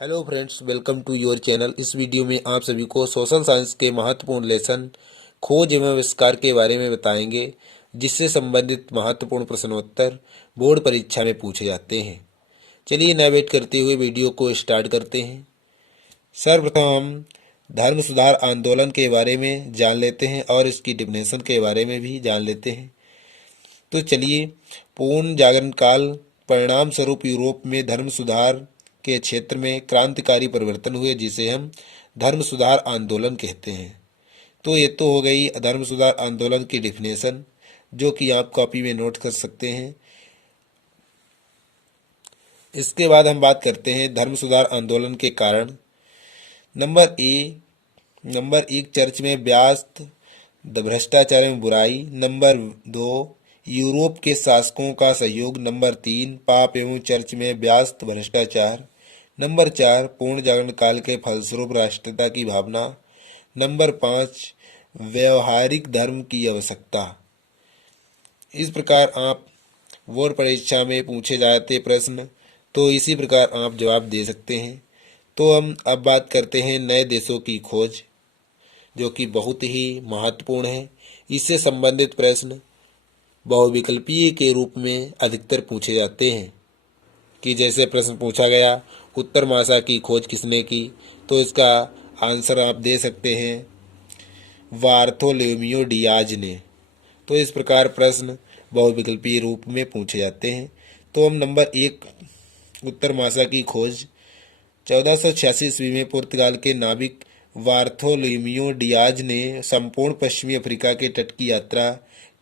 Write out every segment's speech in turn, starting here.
Hello friends, welcome to your channel. इस video में आप सभी को सोशल साइंस के महत्वपूर्ण लेसन खोज एवं आविष्कार के बारे में बताएंगे, जिससे संबंधित महत्वपूर्ण प्रश्नोत्तर बोर्ड परीक्षा में पूछे जाते हैं। चलिए ना वेट करते हुए वीडियो को स्टार्ट करते हैं। सर्वप्रथम हम धर्म सुधार आंदोलन के बारे में जान लेते हैं और इसकी डिफिनेशन के बारे में भी जान लेते हैं। तो चलिए, पूर्ण जागरण काल परिणाम स्वरूप यूरोप में धर्म सुधार के क्षेत्र में क्रांतिकारी परिवर्तन हुए, जिसे हम धर्म सुधार आंदोलन कहते हैं। तो ये तो हो गई धर्म सुधार आंदोलन की डिफिनेशन, जो कि आप कॉपी में नोट कर सकते हैं। इसके बाद हम बात करते हैं धर्म सुधार आंदोलन के कारण। नंबर एक, चर्च में व्याप्त भ्रष्टाचार एवं बुराई। नंबर 2, यूरोप के शासकों का सहयोग। नंबर 3, पाप एवं चर्च में व्याप्त भ्रष्टाचार। नंबर 4, पूर्ण जागरण काल के फलस्वरूप राष्ट्रीयता की भावना। नंबर 5, व्यवहारिक धर्म की आवश्यकता। इस प्रकार आप बोर्ड परीक्षा में पूछे जाते प्रश्न, तो इसी प्रकार आप जवाब दे सकते हैं। तो हम अब बात करते हैं नए देशों की खोज, जो कि बहुत ही महत्वपूर्ण है। इससे संबंधित प्रश्न बहुविकल्पीय के रूप में अधिकतर पूछे जाते हैं। कि जैसे प्रश्न पूछा गया, उत्तर मासा की खोज किसने की, तो इसका आंसर आप दे सकते हैं बार्थोलोम्यू डियाज ने। तो इस प्रकार प्रश्न बहुविकल्पीय रूप में पूछे जाते हैं। तो हम नंबर 1, उत्तर मासा की खोज 1486 ईस्वी में पुर्तगाल के नाविक बार्थोलोम्यू डियाज ने संपूर्ण पश्चिमी अफ्रीका के तट की यात्रा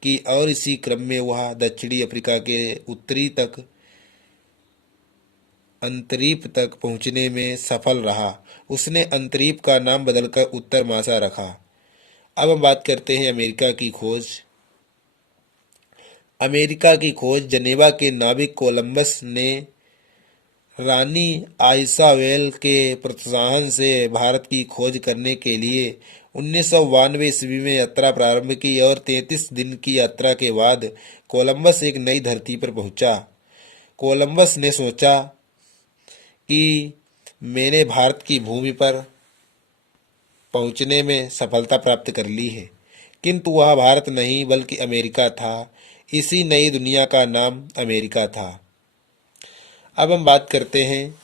की और इसी क्रम में वह दक्षिणी अफ्रीका के उत्तरी तक अंतरीप तक पहुंचने में सफल रहा। उसने अंतरीप का नाम बदलकर उत्तर मासा रखा। अब हम बात करते हैं अमेरिका की खोज। अमेरिका की खोज जनेवा के नाविक कोलंबस ने रानी आइसाबेल के प्रोत्साहन से भारत की खोज करने के लिए 1992 ईस्वी में यात्रा प्रारंभ की और 33 दिन की यात्रा के बाद कोलंबस एक नई धरती पर पहुंचा। कोलंबस ने सोचा कि मैंने भारत की भूमि पर पहुंचने में सफलता प्राप्त कर ली है, किंतु वह भारत नहीं बल्कि अमेरिका था। इसी नई दुनिया का नाम अमेरिका था। अब हम बात करते हैं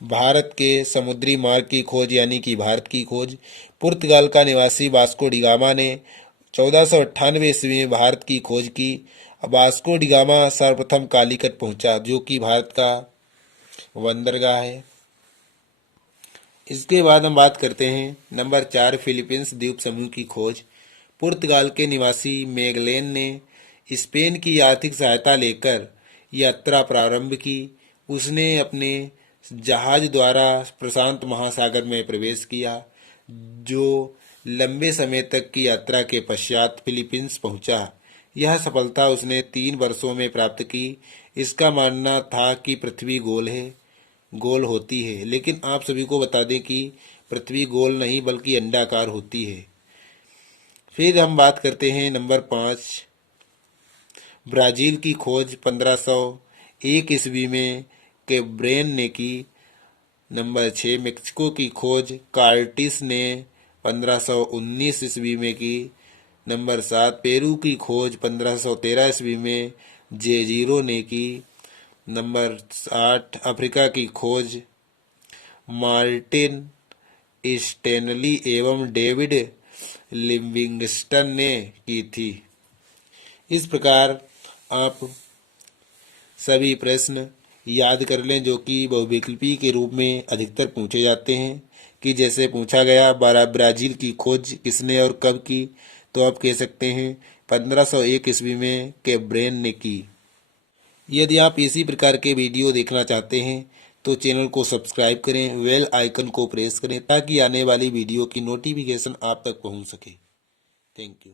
भारत के समुद्री मार्ग की खोज, यानी कि भारत की खोज। पुर्तगाल का निवासी वास्को डी गामा ने 1498 ईस्वी में भारत की खोज की। वास्को डी गामा सर्वप्रथम कालीकट पहुंचा, जो कि भारत का बंदरगाह है। इसके बाद हम बात करते हैं नंबर 4, फिलीपींस द्वीप समूह की खोज। पुर्तगाल के निवासी मैगेलन ने स्पेन की आर्थिक सहायता लेकर यात्रा प्रारंभ की। उसने अपने जहाज द्वारा प्रशांत महासागर में प्रवेश किया, जो लंबे समय तक की यात्रा के पश्चात फिलीपींस पहुंचा। यह सफलता उसने 3 वर्षों में प्राप्त की। इसका मानना था कि पृथ्वी गोल होती है, लेकिन आप सभी को बता दें कि पृथ्वी गोल नहीं बल्कि अंडाकार होती है। फिर हम बात करते हैं नंबर 5, ब्राज़ील की खोज 1501 ईस्वी में कैब्रेन ने की। नंबर 6, मेक्सिको की खोज कार्टिस ने 1519 ईस्वी में की। नंबर 7, पेरू की खोज 1513 ईस्वी में जेजीरो ने की। नंबर 8, अफ्रीका की खोज मार्टिन स्टेनली एवं डेविड लिविंगस्टन ने की थी। इस प्रकार आप सभी प्रश्न याद कर लें, जो कि बहुविकल्पी के रूप में अधिकतर पूछे जाते हैं। कि जैसे पूछा गया ब्राज़ील की खोज किसने और कब की, तो आप कह सकते हैं 1501 ईस्वी में कैब्रेन ने की। यदि आप इसी प्रकार के वीडियो देखना चाहते हैं तो चैनल को सब्सक्राइब करें, बेल आइकन को प्रेस करें, ताकि आने वाली वीडियो की नोटिफिकेशन आप तक पहुंच सके। Thank you.